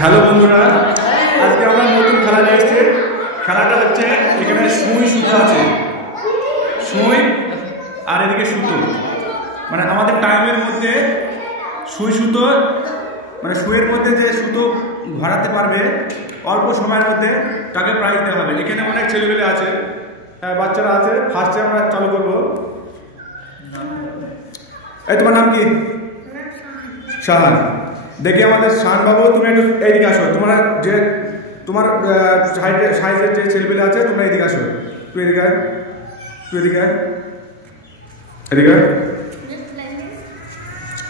Hello বন্ধুরা, আজকে আমরা নতুন খেলা নিয়ে এসেছি। খেলাটা হচ্ছে এখানে সুই সুতো আছে, সুই আর এদিকে সুতো, মানে আমাদের টাইমের মধ্যে সুই সুতো মানে সুইয়ের মধ্যে যে সুতো ভরাতে পারবে অল্প সময়ের মধ্যে তাকে প্রাইজ দেওয়া হবে। এখানে অনেক ছেলেমেলে আছে, বাচ্চারা আছে। ফার্স্টে আমরা চালু করবো। এই তোমার নাম কি? শাহান। দেখি আমাদের শাহান বাবু, তুমি একটু এইদিকে আসো। তোমরা যে তোমার সাইজের যে ছেলেমেলে আছে তোমরা এইদিকে আসো। তুই এদিকে আয়, তুই এদিকে আয়, এদিকে আয়,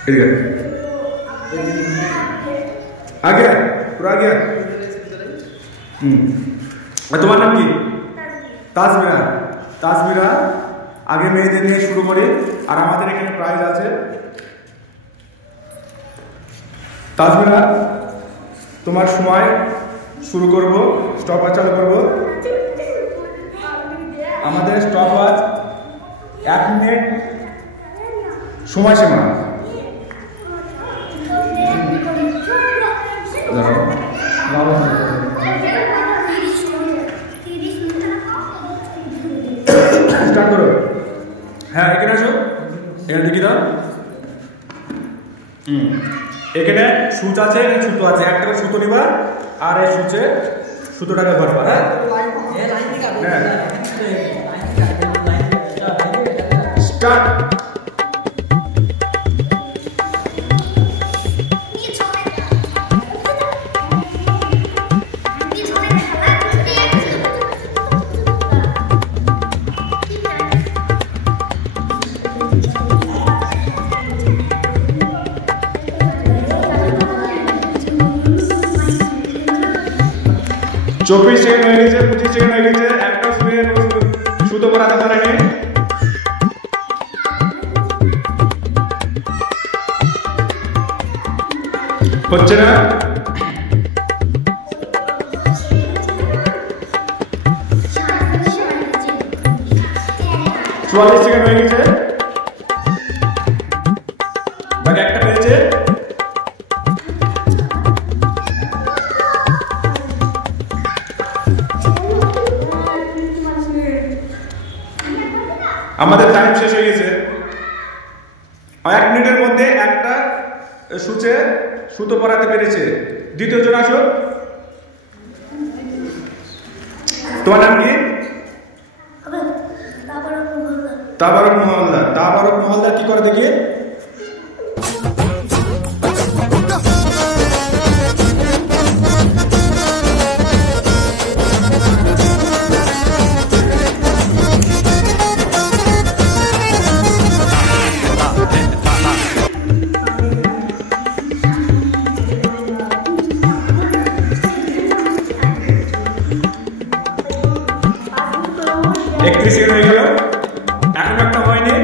এদিকে আগে পুরো আগে। তোমার নাম কি? তাজমিরা। তাজমিরা, আগে মেয়েদের নিয়ে শুরু করি। আর আমাদের এখানে প্রাইজ আছে। তাজমিরা, তোমার সময় শুরু করব, স্টপওয়াচ চালু করব। আমাদের স্টপওয়াচ 1 মিনিট সময়সীমা। স্টার্ট করো। হ্যাঁ, এখানে আসো, এখানে দেখি দাও। এখানে সুচ আছে, সুতো আছে। একটা করে সুতো নিবা আর এই সুচে সুতোটাকে ভরবা। হ্যাঁ, স্টার্ট। চব্বিশ সেকেন্ড হয়ে গেছে, 25 সেকেন্ড হয়ে গেছে। একটা সুতো পরাতে পারেনি। হচ্ছে না। 44 সেকেন্ড হয়ে গেছে। বাকি একটা পেয়েছে। আমাদের টাইম শেষ হয়ে গেছে। 1 মিনিটের মধ্যে একটা সুচে সুতো পরাতে পেরেছে। দ্বিতীয় জন আসো। তোমার নাম কি? তাবারক মহল্লা। তাবারক মহল্লা কি করে দেখি? সেকেন্ড হয়ে গেল। এখন একটা হয়নি।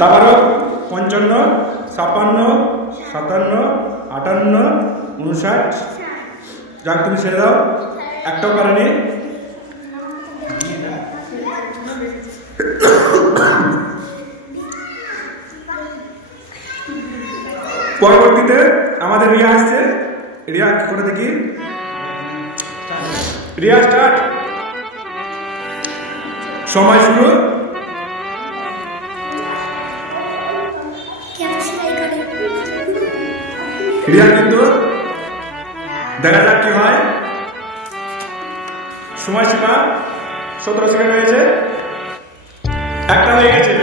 তারপরও 55, 56, 57, 58, 59। যাক, তুমি ছেড়ে দাও। একটাও পারেনি। পরবর্তীতে আমাদের রিয়া আসছে। রিয়া করে দেখি। রিয়া স্টার্ট। সময় শুরু। রিয়া কিন্তু দেখা যাক কি হয়। সময়সীমা 17 সেকেন্ড হয়েছে। একটা হয়ে গেছে,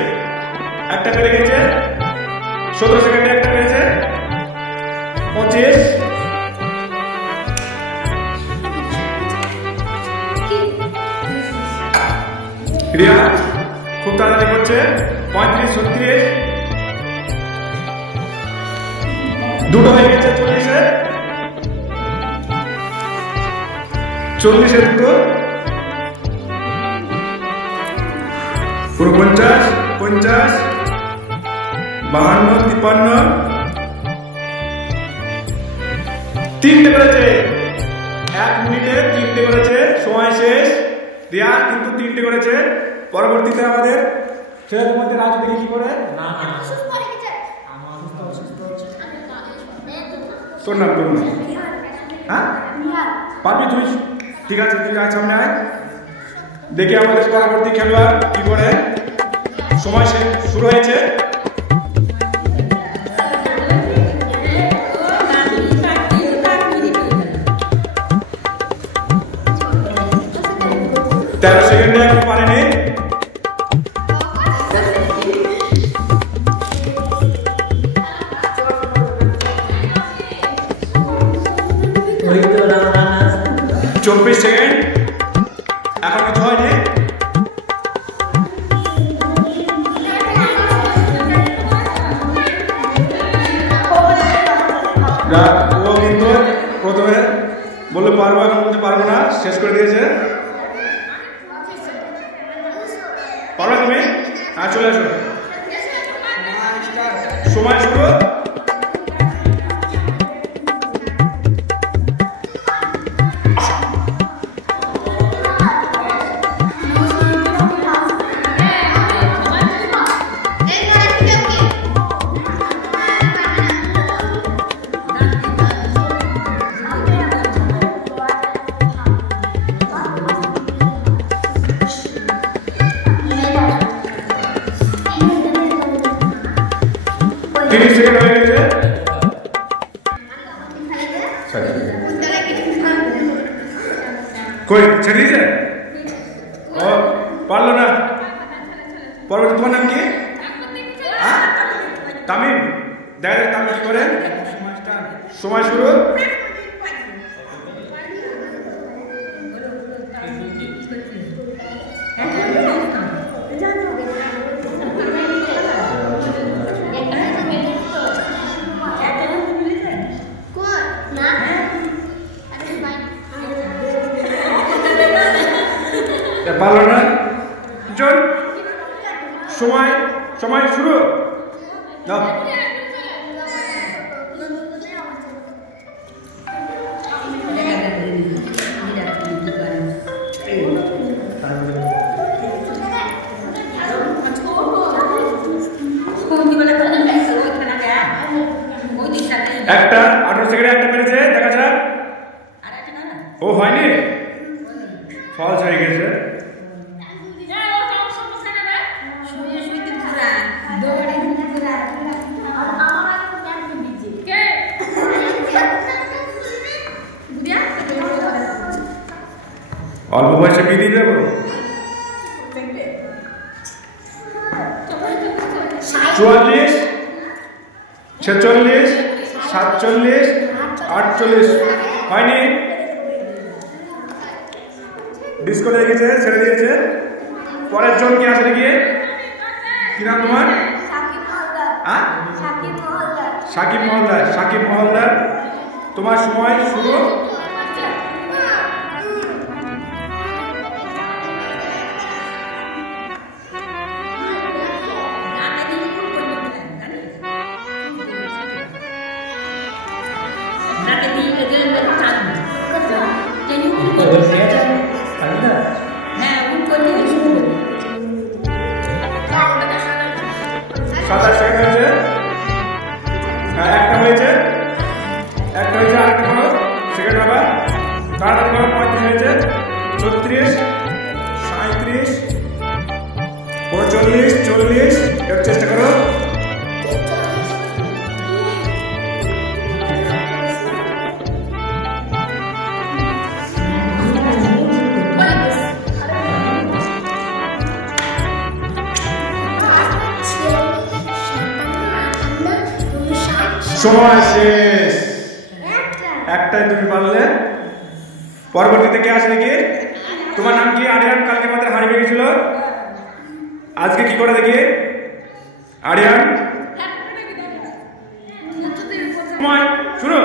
একটা পেরে গেছে। 17 সেকেন্ডে একটা পেরেছে। 25। রিয়া খুব তাড়াতাড়ি করছে। 35, 36। দুটো হয়ে গেছে। 40-এ। 40-এ দুটো। পুরো 50, 50, 52, 53, 3টে করেছে। 1 মিনিটে 3টে করেছে, সময় শেষ। রিয়া কিন্তু 3টে করেছে। পরবর্তীতে আমাদের ছেলেদের মধ্যে রাজু দেখি কি করে। তোর নাম হ্যাঁ পারবি তুই? ঠিক আছে, তুই আয় সামনে আয়। দেখে আমাদের পরবর্তী খেলোয়াড় কি করে। সময় শুরু হয়েছে। তেরো সেকেন্ডে এখন পারেনি। চব্বিশ সেকেন্ড, এখন কিছু হয়নি। ও কিন্তু প্রথমে বললে পারবো, এখন বলতে পারবো না, শেষ করে দিয়েছে। পারবে তুমি? হ্যাঁ চলে আসো, সময় শুরু। সেকেন্ড হয়ে গেছে। কই ছেড়ে দিয়েছে? ও পারলো না। পরবর্তী তোমার নাম কি? তামিম। দেখা যাক তামিম কি করে। সময় শুরু। পারলো না। জন সময় শুরু। একটা 18 সেকেন্ডে একটা পেরেছে, দেখা যাক। ও হয়নি, ফলস হয়ে গেছে। অল্প বয়সে বিয়ে দিয়ে দেবো। 44, 46, 47, 48 হয়নি। ডিসকো হয়ে গেছে, ছেড়ে দিয়েছে। পরের জন কি আসলে গিয়ে কি নাম তোমার? সাকিব মহলদার। সাকিব মহলদার, তোমার সময় শুরু। একটা হয়েছে, আরেকটা হলো সেকেন্ড আবার তাড়াতাড়ি করে। 35 হয়েছে, 36, 37, 45, 40। এর চেষ্টা করো। সময় শেষ। একটাই তুমি পারলে। পরবর্তীতে কে আসলে কি? তোমার নাম কি? আরিয়ান। কালকে আমাদের হারিয়ে গেছিল, আজকে কি করে দেখি। আরিয়ান সময় শুরু।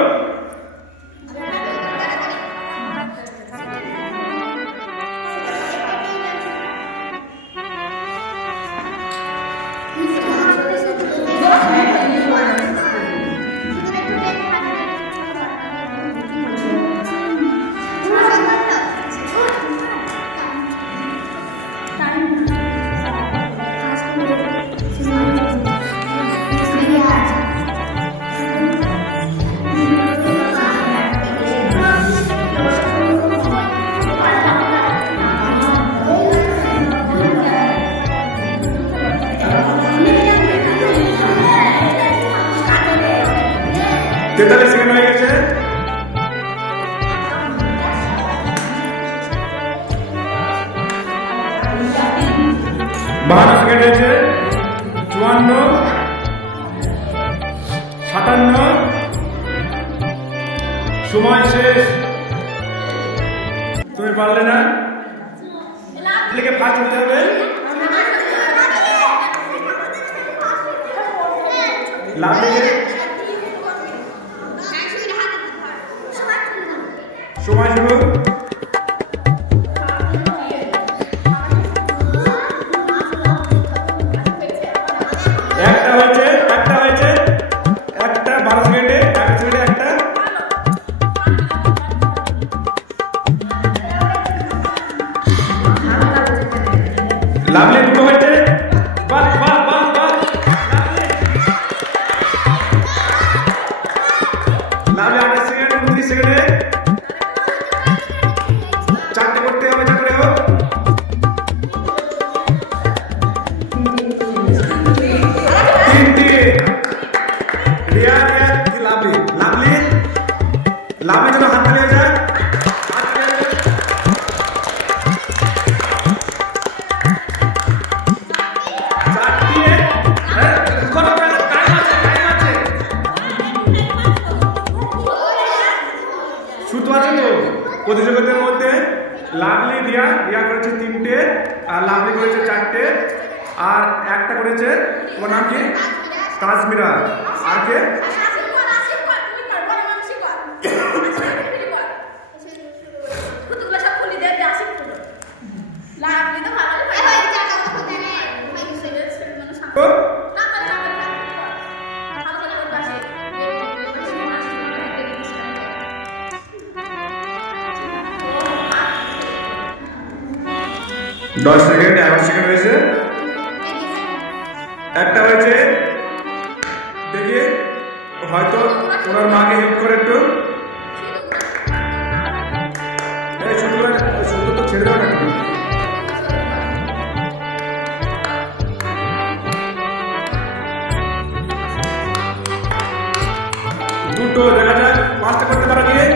43 সেকেন্ড হয়ে গেছে। বাহান্ন সেকেন্ড হয়েছে। 54, 57, সময় শেষ। তুমি পারলে না, ফার্স্ট হতে হবে। সময় শুরু। একটা হয়েছে, একটা 12 সেকেন্ডে, 1 সেকেন্ডে একটা। লাভলি দুটো হয়েছে। বাহ বাহ বাহ বাহ। লাভলি 28 সেকেন্ড, 29 সেকেন্ডে। 4টে করতে হবে, 4 করে হোক। লাভলি যেন হাত তালিয়ে যায়। সুতো আছে তো প্রতিযোগিতার মধ্যে। লাভলি রিয়া করেছে 3টে, আর লাভলি করেছে 4টে, আর একটা করেছে, তোমার নাম কি? তাজমিরা। আর কে? দশ সেকেন্ড, 11 সেকেন্ড হয়েছে। একটা হয়েছে, দেখি হয়তো ওনার মাকে হেল্প করে একটু। শুধু তো ছেড়ে দাও না একটু। দুটো দেখা যাক 5টা করতে পারা গিয়ে।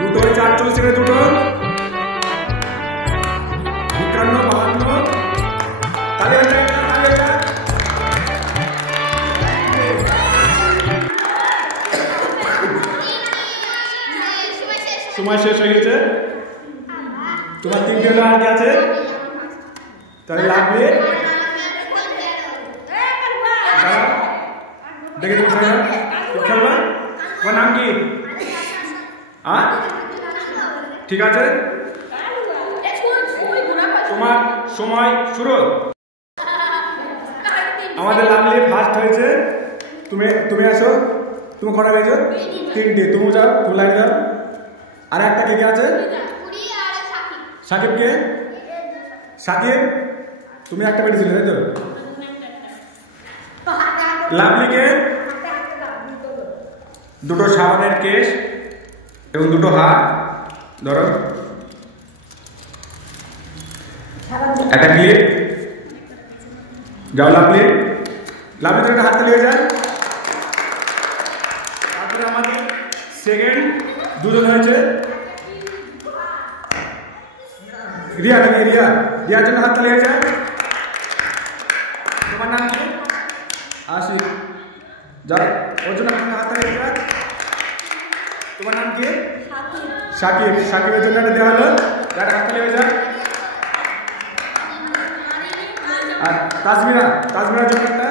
দুটো 48 সেকেন্ড, দুটো 51, 52। তাহলে সময় শেষ হয়ে গেছে। তোমার 3টে হলো, আর কি আছে? তাহলে লাভলি দেখে তুমি খেলবা। তোমার নাম কি? ঠিক আছে, তোমার সময় শুরু। আমাদের লাভলি ফার্স্ট হয়েছে। তুমি আসো। তুমি কটা হয়েছো? 3টে। তুমি যাও, তুমি লাইনে যাও। আর একটা কে কে আছে? সাকিব। কে? সাকিব, তুমি একটা পেরেছিলে তাই তো? লাভলিকে দুটো সাবানের কেস এবং দুটো হাত ধরো, একটা ক্লিপ। যাও লাভলি তুমি হাত তালিয়ে যায়। তারপরে আমাদের সেকেন্ড দুজন হয়েছে। রিয়ার জন্য হাত তালিয়ে যায়। তোমার নাম কি? আশিক। যাও, ওর জন্য হাত তালিয়ে যায়। তোমার নাম কি? সাকিবের জন্য একটা দেওয়া হলো, যার হাত তালিয়ে যায়। আর তাজমিরার জন্য একটা।